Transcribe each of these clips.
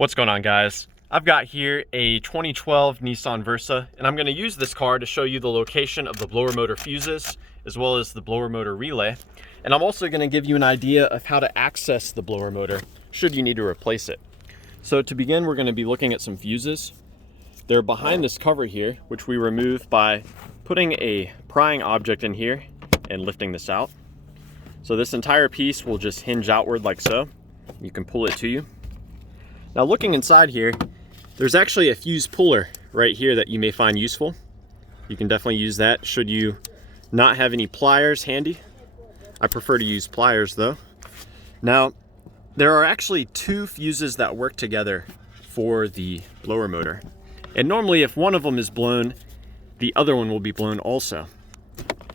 What's going on, guys? I've got here a 2012 Nissan Versa, and I'm going to use this car to show you the location of the blower motor fuses as well as the blower motor relay. And I'm also going to give you an idea of how to access the blower motor should you need to replace it. So to begin, we're going to be looking at some fuses. They're behind this cover here, which we remove by putting a prying object in here and lifting this out. So this entire piece will just hinge outward like so. You can pull it to you. Now looking inside here, there's actually a fuse puller right here that you may find useful. You can definitely use that should you not have any pliers handy. I prefer to use pliers though. Now, there are actually two fuses that work together for the blower motor. And normally if one of them is blown, the other one will be blown also.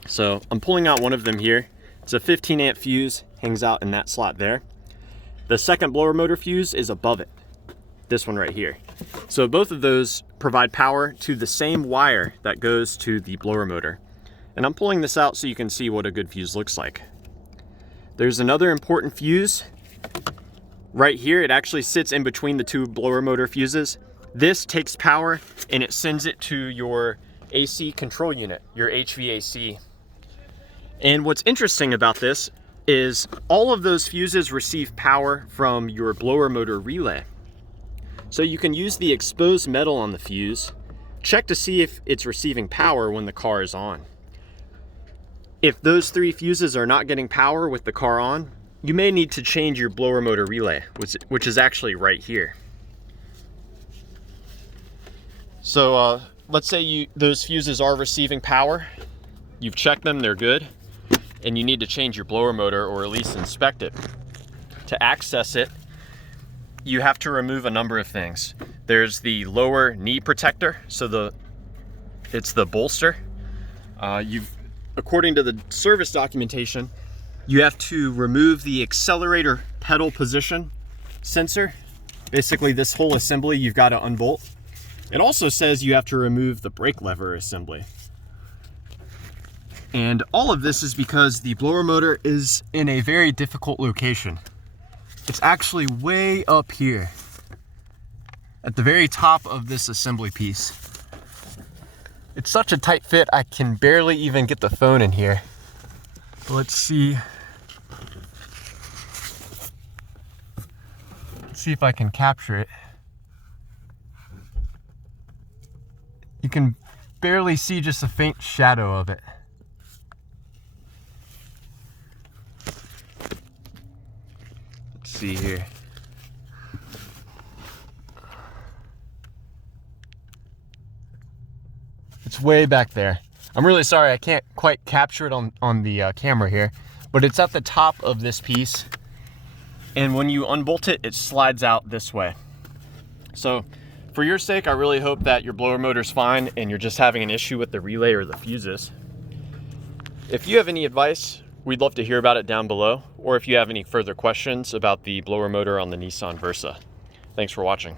So I'm pulling out one of them here. It's a 15 amp fuse, hangs out in that slot there. The second blower motor fuse is above it. This one right here. So both of those provide power to the same wire that goes to the blower motor. And I'm pulling this out so you can see what a good fuse looks like. There's another important fuse right here. It actually sits in between the two blower motor fuses. This takes power and it sends it to your AC control unit, your HVAC. And what's interesting about this is all of those fuses receive power from your blower motor relay. So you can use the exposed metal on the fuse, check to see if it's receiving power when the car is on. If those three fuses are not getting power with the car on, you may need to change your blower motor relay, which is actually right here. So let's say those fuses are receiving power, you've checked them, they're good, and you need to change your blower motor or at least inspect it. To access it, you have to remove a number of things. There's the lower knee protector, so it's the bolster. According to the service documentation, you have to remove the accelerator pedal position sensor. Basically, this whole assembly you've got to unbolt. It also says you have to remove the brake lever assembly. And all of this is because the blower motor is in a very difficult location. It's actually way up here at the very top of this assembly piece. It's such a tight fit, I can barely even get the phone in here. Let's see if I can capture it. You can barely see just a faint shadow of it. See here. It's way back there. I'm really sorry I can't quite capture it on the camera here, but it's at the top of this piece, and when you unbolt it, it slides out this way. So for your sake, I really hope that your blower motor's fine and you're just having an issue with the relay or the fuses. If you have any advice, we'd love to hear about it down below, or if you have any further questions about the blower motor on the Nissan Versa. Thanks for watching.